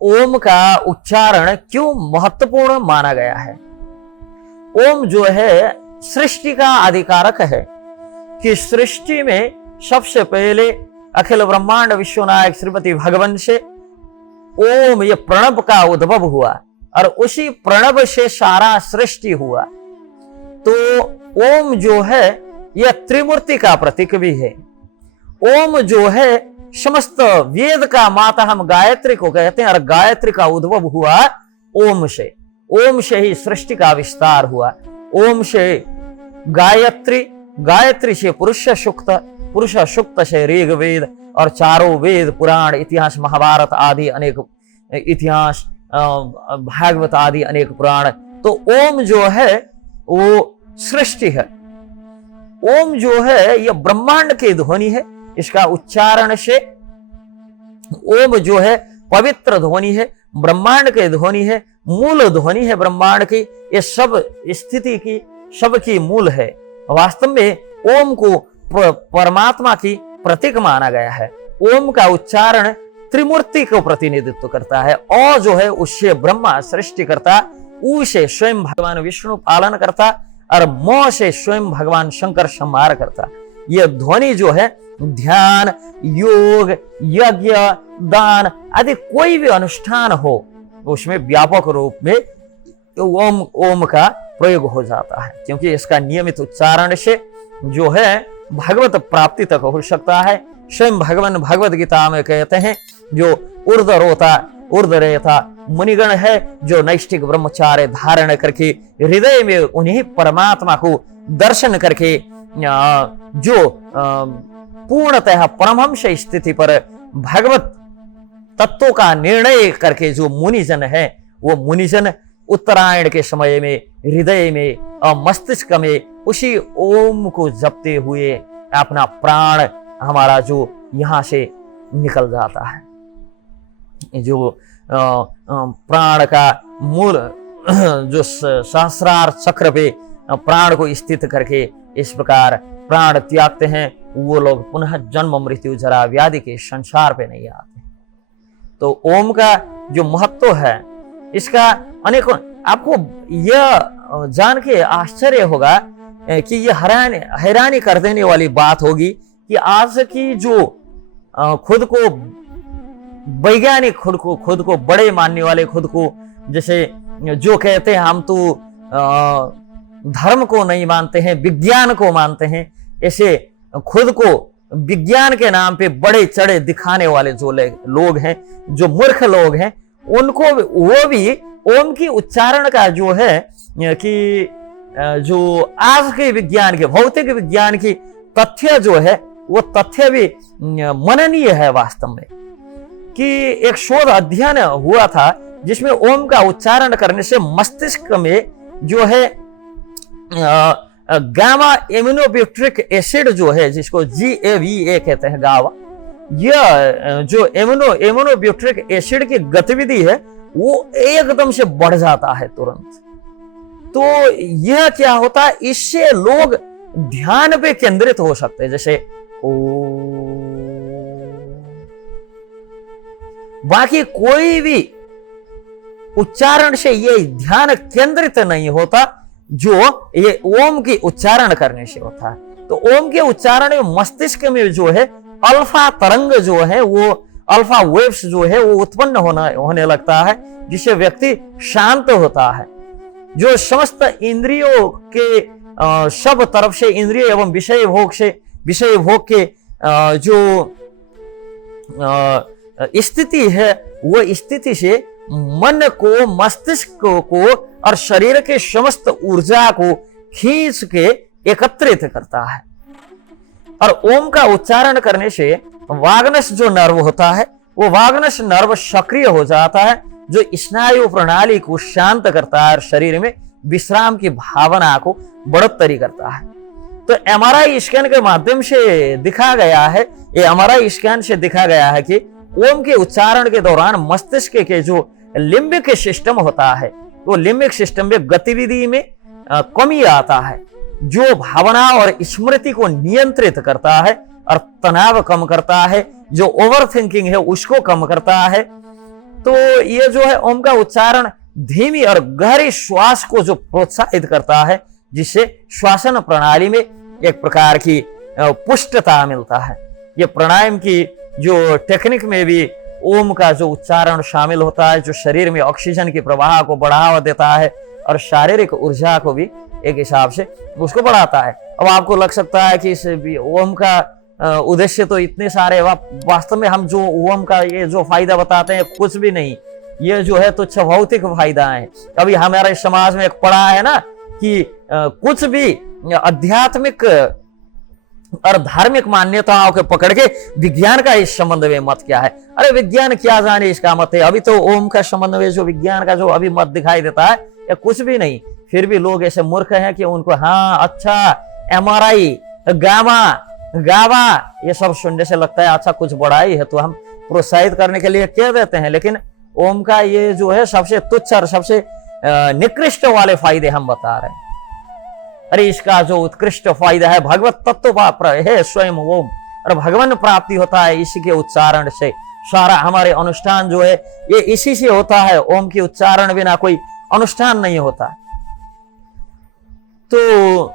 ओम का उच्चारण क्यों महत्वपूर्ण माना गया है। ओम जो है सृष्टि का अधिकारक है कि सृष्टि में सबसे पहले अखिल ब्रह्मांड विश्वनायक श्रीमती भगवान से ओम ये प्रणव का उद्भव हुआ और उसी प्रणव से सारा सृष्टि हुआ। तो ओम जो है यह त्रिमूर्ति का प्रतीक भी है। ओम जो है समस्त वेद का माता हम गायत्री को कहते हैं और गायत्री का उद्भव हुआ ओम से। ओम से ही सृष्टि का विस्तार हुआ। ओम से गायत्री, गायत्री से पुरुष सूक्त, पुरुष सूक्त से ऋग वेद और चारों वेद पुराण इतिहास महाभारत आदि अनेक इतिहास, भागवत आदि अनेक पुराण। तो ओम जो है वो सृष्टि है। ओम जो है यह ब्रह्मांड की ध्वनि है। इसका उच्चारण से ओम जो है पवित्र ध्वनि है, ब्रह्मांड की ध्वनि है, मूल ध्वनि है ब्रह्मांड की। ये सब स्थिति की सबकी मूल है। वास्तव में ओम को परमात्मा की प्रतीक माना गया है। ओम का उच्चारण त्रिमूर्ति को प्रतिनिधित्व करता है। औ जो है उससे ब्रह्मा सृष्टि करता, ऊ से स्वयं भगवान विष्णु पालन करता और मो से स्वयं भगवान शंकर संहार करता। यह ध्वनि जो है ध्यान, योग, यज्ञ, दान आदि कोई भी अनुष्ठान हो उसमें व्यापक रूप में ओम का प्रयोग हो जाता है, क्योंकि इसका नियमित उच्चारण से जो है भगवत प्राप्ति तक हो सकता है। स्वयं भगवान भगवत गीता में कहते हैं जो उर्धरेता मुनिगण है जो नैष्ठिक ब्रह्मचार्य धारण करके हृदय में उन्हीं परमात्मा को दर्शन करके जो पूर्णतः परमहंस स्थिति पर भगवत तत्वों का निर्णय करके जो मुनिजन है, वो मुनिजन उत्तरायण के समय में हृदय में और मस्तिष्क में उसी ओम को जपते हुए अपना प्राण हमारा जो यहां से निकल जाता है। जो प्राण का मूल जो सहस्रार चक्र पे प्राण को स्थित करके इस प्रकार प्राण त्यागते हैं, वो लोग पुनः जन्म मृत्यु जरा व्याधि के संसार पे नहीं आते। तो ओम का जो महत्व है इसका अनेकों, आपको यह जान के आश्चर्य होगा कि यह हैरानी कर देने वाली बात होगी कि आज की जो खुद को वैज्ञानिक, खुद को बड़े मानने वाले, खुद को जैसे जो कहते हैं हम तो धर्म को नहीं मानते हैं, विज्ञान को मानते हैं, ऐसे खुद को विज्ञान के नाम पे बड़े चढ़े दिखाने वाले जो लोग हैं, जो मूर्ख लोग हैं, उनको वो भी ओम की उच्चारण का जो है कि जो आज के विज्ञान के, भौतिक विज्ञान की तथ्य जो है वो तथ्य भी मननीय है वास्तव में। कि एक शोध अध्ययन हुआ था जिसमें ओम का उच्चारण करने से मस्तिष्क में जो है गामा एमिनोब्यूट्रिक एसिड जो है, जिसको GABA कहते हैं गावा, यह जो एमिनोब्यूट्रिक एसिड की गतिविधि है वो एकदम से बढ़ जाता है तुरंत। तो यह क्या होता है, इससे लोग ध्यान पे केंद्रित हो सकते हैं, जैसे बाकी कोई भी उच्चारण से ये ध्यान केंद्रित नहीं होता जो ये ओम की उच्चारण करने से होता है। तो ओम के उच्चारण में मस्तिष्क में जो है अल्फा तरंग जो है, वो अल्फा वेव्स जो है वो उत्पन्न होने लगता है, जिससे व्यक्ति शांत होता है। जो समस्त इंद्रियों के सब तरफ से इंद्रिय एवं विषय भोग के जो स्थिति है, वो स्थिति से मन को, मस्तिष्क को और शरीर के समस्त ऊर्जा को खींच के एकत्रित करता है। और ओम का उच्चारण करने से वाग्नस जो नर्व होता है, वो वाग्नस नर्व सक्रिय हो जाता है, जो स्नायु प्रणाली को शांत करता है और शरीर में विश्राम की भावना को बढ़ोतरी करता है। तो MRI स्कैन के माध्यम से दिखा गया है, ये MRI स्कैन से दिखा गया है कि ओम के उच्चारण के दौरान मस्तिष्क के जो लिम्बिक सिस्टम होता है, वो लिम्बिक सिस्टम में गतिविधि में कमी आता है, जो भावना और स्मृति को नियंत्रित करता है और तनाव कम करता है, जो ओवर थिंकिंग है उसको कम करता है। तो ये जो है ओम का उच्चारण धीमी और गहरी श्वास को जो प्रोत्साहित करता है, जिससे श्वासन प्रणाली में एक प्रकार की पुष्टता मिलता है। ये प्राणायाम की जो टेक्निक में भी ओम का जो उच्चारण शामिल होता है, जो शरीर में ऑक्सीजन के प्रवाह को बढ़ावा देता है और शारीरिक ऊर्जा को भी एक हिसाब से उसको बढ़ाता है। अब आपको लग सकता है कि इस ओम का उद्देश्य तो इतने सारे, वास्तव में हम जो ओम का ये जो फायदा बताते हैं कुछ भी नहीं, ये जो है तुच्छ भौतिक फायदा है। अभी हमारे समाज में एक पड़ा है ना कि कुछ भी आध्यात्मिक और धार्मिक मान्यताओं के पकड़ के विज्ञान का इस संबंध में मत क्या है, अरे विज्ञान क्या जाने इसका मत है। अभी तो ओम का संबंध में जो विज्ञान का जो अभी मत दिखाई देता है या कुछ भी नहीं, फिर भी लोग ऐसे मूर्ख हैं कि उनको हाँ अच्छा MRI गावा ये सब सुनने से लगता है अच्छा कुछ बड़ाई है, तो हम प्रोत्साहित करने के लिए कह देते हैं। लेकिन ओम का ये जो है सबसे तुच्छ और सबसे निकृष्ट वाले फायदे हम बता रहे हैं। अरे इसका जो उत्कृष्ट फायदा है भगवत तत्व है स्वयं ओम, और भगवान प्राप्ति होता है इसी के उच्चारण से। सारा हमारे अनुष्ठान जो है ये इसी से होता है, ओम के उच्चारण बिना कोई अनुष्ठान नहीं होता। तो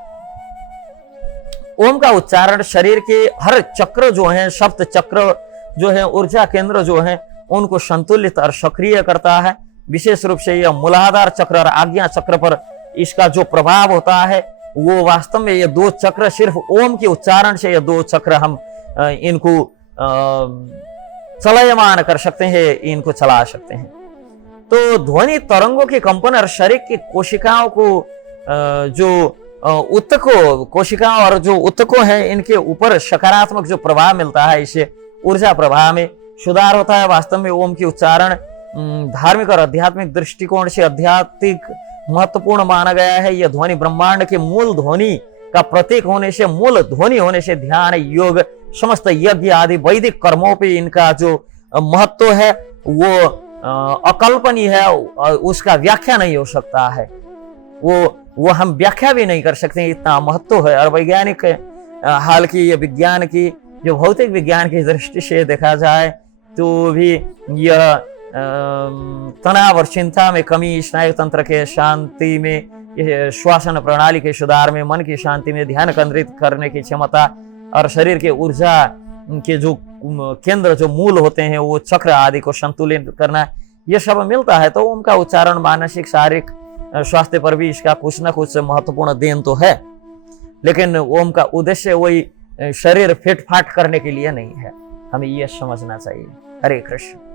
ओम का उच्चारण शरीर के हर चक्र जो है, सप्त चक्र जो है, ऊर्जा केंद्र जो है, उनको संतुलित और सक्रिय करता है। विशेष रूप से यह मूलाधार चक्र और आज्ञा चक्र पर इसका जो प्रभाव होता है वो वास्तव में ये दो चक्र, सिर्फ ओम के उच्चारण से ये दो चक्र हम इनको चलयमान कर सकते हैं, इनको चला सकते हैं। तो ध्वनि तरंगों के कंपन और शरीर की कोशिकाओं को जो उत्तकों कोशिकाओं और जो उत्तकों हैं इनके ऊपर सकारात्मक जो प्रभाव मिलता है, इससे ऊर्जा प्रवाह में सुधार होता है। वास्तव में ओम की उच्चारण धार्मिक और आध्यात्मिक दृष्टिकोण से आध्यात्मिक महत्वपूर्ण माना गया है। यह ध्वनि ब्रह्मांड के मूल ध्वनि का प्रतीक होने से, मूल ध्वनि होने से ध्यान, योग, समस्त यज्ञ आदि वैदिक कर्मों पे इनका जो महत्व है वो अकल्पनीय है, उसका व्याख्या नहीं हो सकता है। वो हम व्याख्या भी नहीं कर सकते, इतना महत्व है। और वैज्ञानिक हाल की ये विज्ञान की जो भौतिक विज्ञान की दृष्टि से देखा जाए तो भी यह तनाव और चिंता में कमी, स्नायु तंत्र के शांति में, श्वासन प्रणाली के सुधार में, मन की शांति में, ध्यान केंद्रित करने की क्षमता और शरीर के ऊर्जा के जो केंद्र जो मूल होते हैं वो चक्र आदि को संतुलित करना, ये सब मिलता है। तो ओम का उच्चारण मानसिक शारीरिक स्वास्थ्य पर भी इसका कुछ न कुछ महत्वपूर्ण देन तो है, लेकिन ओम का उद्देश्य वही शरीर फिट फाट करने के लिए नहीं है, हमें यह समझना चाहिए। हरे कृष्ण।